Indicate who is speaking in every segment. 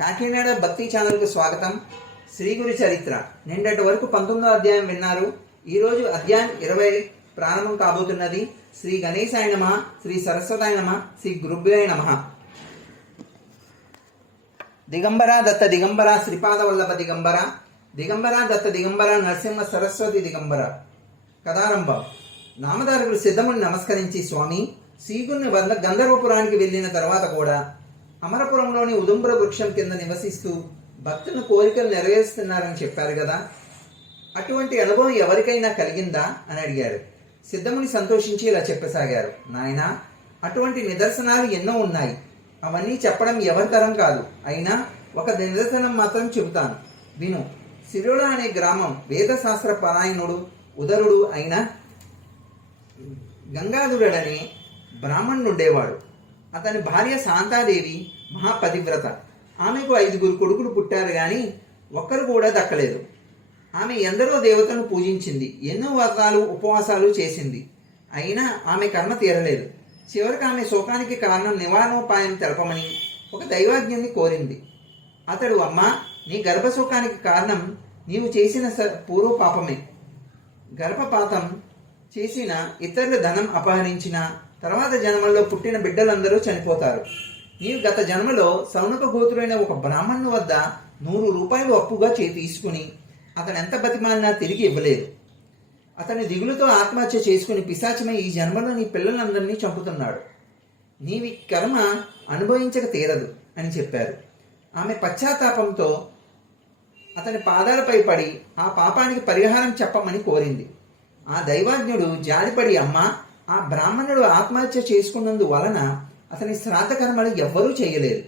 Speaker 1: కాకినాడ భక్తి ఛానల్కు స్వాగతం. శ్రీ గురి చరిత్ర. నిన్నటి వరకు పంతొమ్మిదో అధ్యాయం విన్నారు. ఈరోజు అధ్యాయం ఇరవై ప్రారంభం కాబోతున్నది. శ్రీ గణేశాయ నమ శ్రీ సరస్వతాయ నమ శ్రీ గురుభ్యాయ నమ. దిగంబర దత్త దిగంబర శ్రీపాద వల్లభ దిగంబర. దిగంబర దత్త దిగంబర నరసింహ సరస్వతి దిగంబర. కథారంభం. నామదారుడు సిద్ధముని నమస్కరించి స్వామి శ్రీగుని వంద గంధర్వపురానికి వెళ్ళిన తర్వాత కూడా అమరపురంలోని ఉదుంబర వృక్షం కింద నివసిస్తూ భక్తుల కోరికలు నెరవేరుస్తున్నారని చెప్పారు కదా. అటువంటి అనుభవం ఎవరికైనా కలిగిందా అని అడిగాడు. సిద్ధముని సంతోషించి ఇలా చెప్పసాగారు. నాయన అటువంటి నిదర్శనాలు ఎన్నో ఉన్నాయి. అవన్నీ చెప్పడం ఎవరి తరం కాదు. అయినా ఒక నిదర్శనం మాత్రం చెబుతాను. విను సిరుడ అనే గ్రామం వేదశాస్త్ర పరాయణుడు ఉదరుడు అయిన గంగాధరుడనే బ్రాహ్మణుడు ఉండేవాడు. అతని భార్య శాంతాదేవి మహాపతివ్రత. ఆమెకు ఐదుగురు కొడుకులు పుట్టారు కానీ ఒక్కరు కూడా దక్కలేదు. ఆమె ఎందరో దేవతను పూజించింది ఎన్నో వ్రతాలు ఉపవాసాలు చేసింది. అయినా ఆమె కర్మ తీరలేదు. చివరికి ఆమె శోకానికి కారణం నివారణోపాయం తెలపమని ఒక దైవాజ్ఞని కోరింది. అతడు అమ్మా నీ గర్భశోకానికి కారణం నీవు చేసిన స- పూర్వ పాపమే గర్భపాతం చేసిన ఇతరుల ధనం అపహరించిన తర్వాత జన్మల్లో పుట్టిన బిడ్డలందరూ చనిపోతారు. నీవు గత జన్మలో సౌనక గోతుడైన ఒక బ్రాహ్మణుని వద్ద నూరు రూపాయలు అప్పుగా చే తీసుకుని అతను ఎంత బతిమాలినా తిరిగి ఇవ్వలేదు. అతని దిగులుతో ఆత్మహత్య చేసుకుని పిశాచమై ఈ జన్మలో నీ పిల్లలందరినీ చంపుతున్నాడు. నీవి కర్మ అనుభవించక తీరదు అని చెప్పారు. ఆమె పశ్చాత్తాపంతో అతని పాదాలపై పడి ఆ పాపానికి పరిహారం చెప్పమని కోరింది. ఆ దైవాజ్ఞుడు జాలిపడి అమ్మ ఆ బ్రాహ్మణుడు ఆత్మహత్య చేసుకున్నందు వలన అతని శ్రాద్ధ కర్మలు ఎవ్వరూ చేయలేరు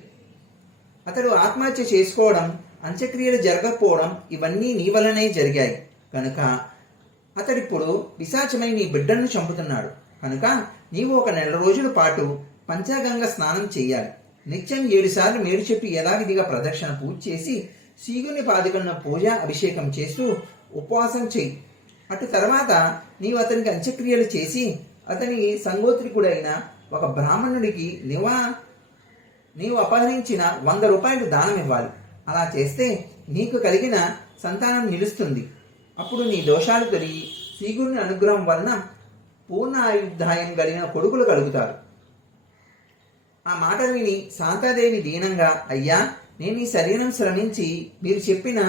Speaker 1: అతడు ఆత్మహత్య చేసుకోవడం అంత్యక్రియలు జరగకపోవడం ఇవన్నీ నీ వలనే జరిగాయి. కనుక అతడిప్పుడు విశాచమై నీ బిడ్డను చంపుతున్నాడు. కనుక నీవు ఒక నెల రోజుల పాటు పంచాగంగ స్నానం చేయాలి నిత్యం ఏడుసార్లు మేలు చెప్పి యథావిధిగా ప్రదక్షిణ పూజ చేసి సీగుని పాదుకున్న పూజ అభిషేకం చేస్తూ ఉపవాసం చెయ్యి. అటు తర్వాత నీవు అతనికి అంత్యక్రియలు చేసి అతని సంగోత్రికుడైన ఒక బ్రాహ్మణుడికి నివా నీవు అపహరించిన వంద రూపాయలు దానం ఇవ్వాలి. అలా చేస్తే నీకు కలిగిన సంతానం నిలుస్తుంది. అప్పుడు నీ దోషాలు తొలగి శ్రీగురుని అనుగ్రహం వలన పూర్ణ ఆయుర్దాయం కలిగిన కొడుకులు కలుగుతారు. ఆ మాట విని శాంతాదేవి దీనంగా అయ్యా నేను ఈ శరీరం శ్రమించి మీరు చెప్పిన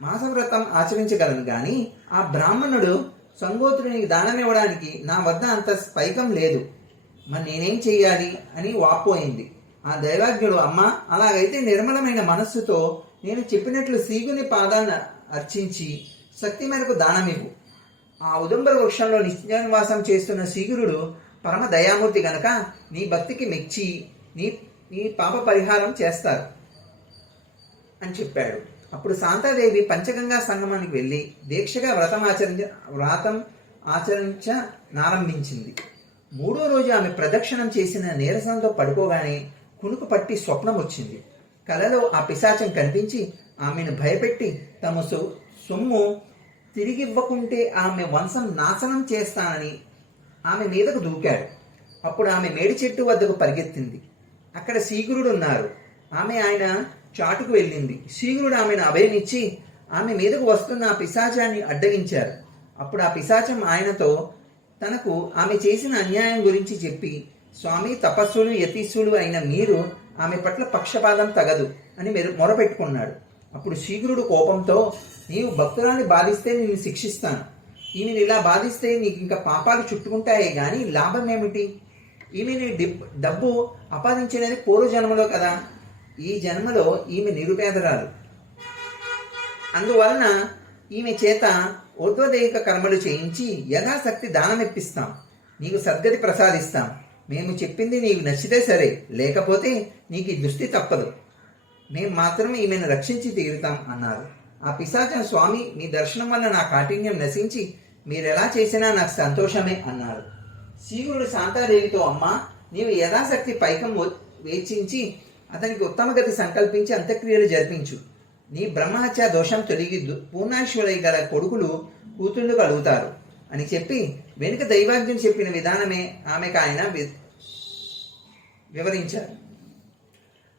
Speaker 1: మాసవ్రతం ఆచరించగలను కానీ ఆ బ్రాహ్మణుడు సంగోత్రునికి దానం ఇవ్వడానికి నా వద్ద అంత స్పైకం లేదు. మరి నేనేం చెయ్యాలి అని వాపోయింది ఆ దైవాజ్ఞుడు అమ్మ అలాగైతే నిర్మలమైన మనస్సుతో నేను చెప్పినట్లు సీగుని పాదాన్ని అర్చించి శక్తి మేరకు దానమివ్వు. ఆ ఉదంబర వృక్షంలో నిత్యానివాసం చేస్తున్న సీగురుడు పరమ దయామూర్తి గనక నీ భక్తికి మెచ్చి నీ నీ పాప పరిహారం చేస్తారు అని చెప్పాడు. అప్పుడు శాంతాదేవి పంచగంగా సంగమానికి వెళ్ళి దీక్షగా వ్రతం ఆచరించ వ్రతం ఆచరించ నారంభించింది. మూడో రోజు ఆమె ప్రదక్షిణం చేసిన నీరసంతో పడుకోగానే కునుకు పట్టి స్వప్నం వచ్చింది కలలో ఆ పిశాచం కనిపించి ఆమెను భయపెట్టి తమ సొమ్ము తిరిగివ్వకుంటే ఆమె వంశం నాశనం చేస్తానని ఆమె మీదకు దూకాడు. అప్పుడు ఆమె మేడి చెట్టు వద్దకు పరిగెత్తింది. అక్కడ శీఘ్రుడు ఉన్నారు. ఆమె ఆయన చాటుకు వెళ్ళింది. శీఘ్రుడు ఆమెను అభయమిచ్చి ఆమె మీదకు వస్తున్న ఆ పిశాచాన్ని అడ్డగించారు. అప్పుడు ఆ పిశాచం ఆయనతో తనకు ఆమె చేసిన అన్యాయం గురించి చెప్పి స్వామి తపస్సులు యతీశ్వరులు అయిన మీరు ఆమె పట్ల పక్షపాతం తగదు అని మెరు మొరపెట్టుకున్నాడు. అప్పుడు శీఘ్రుడు కోపంతో నీవు భక్తురాన్ని బాధిస్తే నేను శిక్షిస్తాను. ఈమెను ఇలా బాధిస్తే నీకు ఇంకా పాపాలు చుట్టుకుంటాయే కానీ లాభం ఏమిటి? ఈమెని డిప్ డబ్బు అపాదించినది పూర్వ జన్మలో కదా. ఈ జన్మలో ఈమె నిరుపేదరాలు. అందువలన ఈమె చేత ఊర్ధ్వదేహిక కర్మలు చేయించి యథాశక్తి దానమిప్పిస్తాం నీకు సద్గతి ప్రసాదిస్తాం. మేము చెప్పింది నీకు నచ్చితే సరే లేకపోతే నీకు ఈ దృష్టి తప్పదు. మేము మాత్రమే ఈమెను రక్షించి తీరుతాం అన్నారు. ఆ పిశాచన స్వామి మీ దర్శనం వల్ల నా కాఠిన్యం నశించి మీరెలా చేసినా నాకు సంతోషమే అన్నారు. శీఘ్రుడు శాంతాదేవితో అమ్మ నీవు యథాశక్తి పైకం వేచించి అతనికి ఉత్తమ గతి సంకల్పించి అంత్యక్రియలు జరిపించు. నీ బ్రహ్మహత్య దోషం తొలగి దు- పూర్ణాశ్వరై గల కొడుకులు కూతుళ్ళు కలుగుతారు అని చెప్పి వెనుక దైవాజ్ఞం చెప్పిన విధానమే ఆమెకు ఆయన వి- వివరించారు.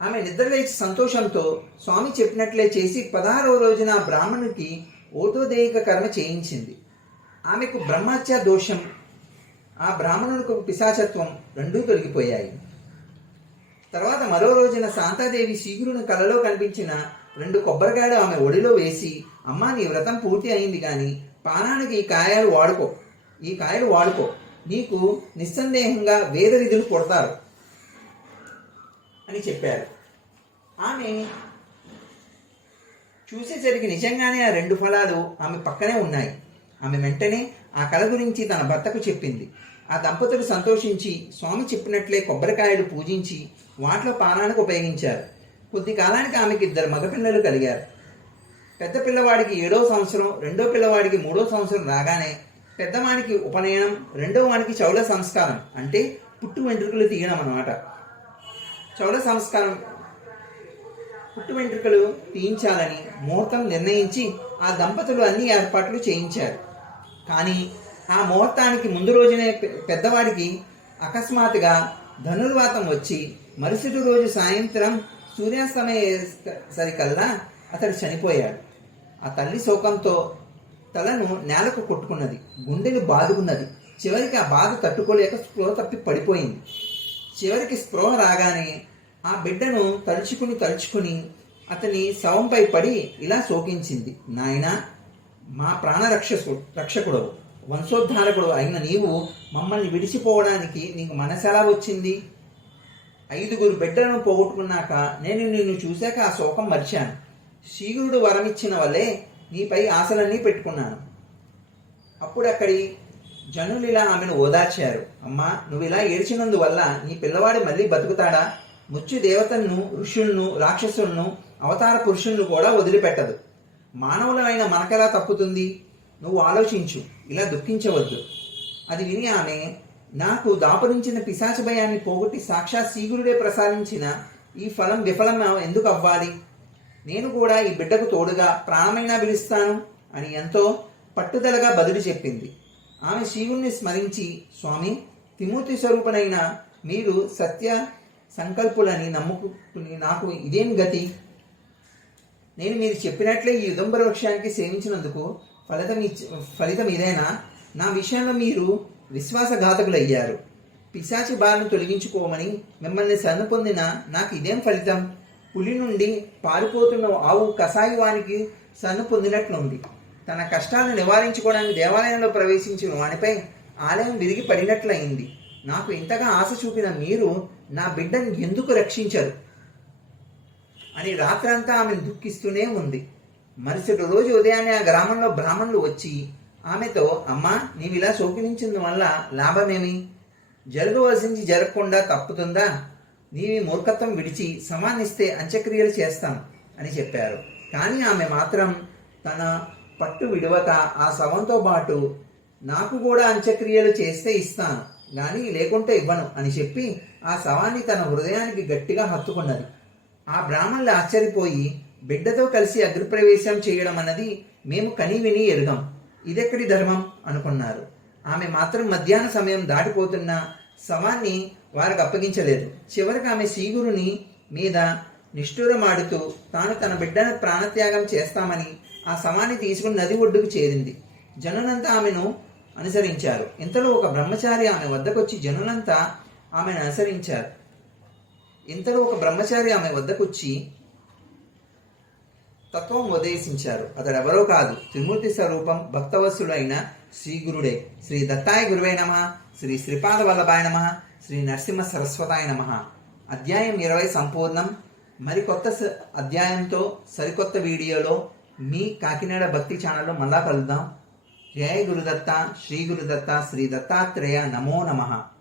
Speaker 1: ఆమె నిద్రలేచి సంతోషంతో స్వామి చెప్పినట్లే చేసి పదహారవ రోజున ఆ ఓటోదేయిక కర్మ చేయించింది. ఆమెకు బ్రహ్మహత్య దోషం ఆ బ్రాహ్మణులకు పిశాచత్వం రెండూ తొలగిపోయాయి. తర్వాత మరో రోజున శాంతాదేవి శీఘ్రుని కలలో కనిపించిన రెండు కొబ్బరికాయలు ఆమె ఒడిలో వేసి అమ్మ నీ వ్రతం పూర్తి అయింది కానీ పానానికి ఈ కాయలు వాడుకో ఈ కాయలు వాడుకో. నీకు నిస్సందేహంగా వేద విధులు కొడతారు అని చెప్పారు. ఆమె చూసేసరికి నిజంగానే ఆ రెండు ఫలాలు ఆమె పక్కనే ఉన్నాయి. ఆమె వెంటనే ఆ కళ గురించి తన భర్తకు చెప్పింది. ఆ దంపతులు సంతోషించి స్వామి చెప్పినట్లే కొబ్బరికాయలు పూజించి వాటిలో పానానికి ఉపయోగించారు. కొద్ది కాలానికి ఆమెకి ఇద్దరు మగపిల్లలు కలిగారు. పెద్ద పిల్లవాడికి ఏడో సంవత్సరం రెండో పిల్లవాడికి మూడో సంవత్సరం రాగానే పెద్దవానికి ఉపనయనం రెండో వానికి చౌల సంస్కారం అంటే పుట్టు వెంట్రుకలు తీయడం అన్నమాట. చౌల సంస్కారం. పుట్టు వెంట్రుకలు తీయించాలని ముహూర్తం నిర్ణయించి ఆ దంపతులు అన్ని ఏర్పాట్లు చేయించారు. కానీ ఆ ముహూర్తానికి ముందు రోజునే పెద్దవాడికి అకస్మాత్తుగా ధనుర్వాతం వచ్చి మరుసటి రోజు సాయంత్రం సూర్యాస్తమయ సరికల్లా అతడు చనిపోయాడు. ఆ తల్లి శోకంతో తలను నేలకు కొట్టుకున్నది. గుండెలు బాదుకున్నది. చివరికి ఆ బాధ తట్టుకోలేక స్పృహ తప్పి పడిపోయింది. చివరికి స్పృహ రాగానే ఆ బిడ్డను తలుచుకుని తలుచుకుని అతని శవంపై పడి ఇలా శోకించింది. నాయన మా ప్రాణ రక్షసు రక్షకుడు వంశోద్ధారకుడు అయిన నీవు మమ్మల్ని విడిచిపోవడానికి నీకు మనసెలా వచ్చింది? ఐదుగురు బిడ్డలను పోగొట్టుకున్నాక నేను నిన్ను చూశాక ఆ శోకం మరిచాను. శీఘ్రుడు వరమిచ్చిన వల్లే నీపై ఆశలన్నీ పెట్టుకున్నాను. అప్పుడు అక్కడి జనులు ఇలా ఆమెను ఓదార్చారు. అమ్మా నువ్వు ఇలా ఏడ్చినందువల్ల నీ పిల్లవాడు మళ్ళీ బతుకుతాడా? ముచ్చు దేవతలను ఋషులను రాక్షసులను అవతార పురుషులను కూడా వదిలిపెట్టదు. మానవులమైన మనకెలా తప్పుతుంది? నువ్వు ఆలోచించు ఇలా దుఃఖించవద్దు. అది విని ఆమె నాకు దాపురించిన పిశాచ భయాన్ని పోగొట్టి సాక్షాత్ శీఘ్రుడే ప్రసాదించిన ఈ ఫలం విఫలం ఎందుకు అవ్వాలి? నేను కూడా ఈ బిడ్డకు తోడుగా ప్రాణమైనా పిలుస్తాను అని ఎంతో పట్టుదలగా బదులు చెప్పింది. ఆమె శివుణ్ణి స్మరించి స్వామి తిమూర్తి స్వరూపనైన మీరు సత్య సంకల్పులని నమ్ముకుని నాకు ఇదేం గతి? నేను మీరు చెప్పినట్లే ఈ యుదంబర వృక్షానికి సేవించినందుకు ఫలితం ఇచ్చి ఫలితం ఇదేనా? నా విషయంలో మీరు విశ్వాసఘాతకులయ్యారు. పిశాచి బారిని తొలగించుకోమని మిమ్మల్ని శరణు పొందిన నాకు ఇదేం ఫలితం? పులి నుండి పారిపోతున్న ఆవు కసాయి వానికి శరణు పొందినట్లుంది. తన కష్టాలను నివారించుకోవడానికి దేవాలయంలో ప్రవేశించిన వానిపై ఆలయం విరిగి పడినట్లయింది. నాకు ఇంతగా ఆశ చూపిన మీరు నా బిడ్డను ఎందుకు రక్షించరు? అని రాత్రంతా ఆమెను దుఃఖిస్తూనే ఉంది. మరుసటి రోజు ఉదయాన్నే ఆ గ్రామంలో బ్రాహ్మణులు వచ్చి ఆమెతో అమ్మా నీవు ఇలా శోకించిన వల్ల లాభమేమి? జరగవలసింది జరగకుండా తప్పుతుందా? నీవి మూర్ఖత్వం విడిచి సమానిస్తే అంత్యక్రియలు చేస్తాం అని చెప్పారు. కానీ ఆమె మాత్రం తన పట్టు విడవక ఆ శవంతో పాటు నాకు కూడా అంత్యక్రియలు చేస్తే ఇస్తాను కానీ లేకుంటే ఇవ్వను అని చెప్పి ఆ శవాన్ని తన హృదయానికి గట్టిగా హత్తుకున్నది. ఆ బ్రాహ్మణులు ఆశ్చర్యపోయి బిడ్డతో కలిసి అగ్నిప్రవేశం చేయడం అన్నది మేము కని విని ఎరుగం. ఇదెక్కడి ధర్మం అనుకున్నారు. ఆమె మాత్రం మధ్యాహ్న సమయం దాటిపోతున్న శవాన్ని వారికి అప్పగించలేదు. చివరికి ఆమె సీగురుని మీద నిష్ఠూరమాడుతూ తాను తన బిడ్డను ప్రాణత్యాగం చేస్తామని ఆ శవాన్ని తీసుకుని నది ఒడ్డుకు చేరింది. జనులంతా ఆమెను అనుసరించారు. ఇంతలో ఒక బ్రహ్మచారి ఆమె వద్దకొచ్చి జనులంతా ఆమెను అనుసరించారు. ఇంతలో ఒక బ్రహ్మచారి ఆమె వద్దకొచ్చి తత్వం ఉపదేశించారు అతడు ఎవరో కాదు. త్రిమూర్తి స్వరూపం భక్తవత్సుడైన శ్రీ గురుడే శ్రీ దత్తాయ గురువే నమ. శ్రీ శ్రీపాద వల్లభాయ నమ. శ్రీ నరసింహ సరస్వతాయ నమ. అధ్యాయం ఇరవై సంపూర్ణం. మరికొత్త స- అధ్యాయంతో సరికొత్త వీడియోలో మీ కాకినాడ భక్తి ఛానల్లో మళ్ళా కలుద్దాం. జయ గురుదత్త శ్రీ గురుదత్త శ్రీ దత్తాత్రేయ నమో నమః.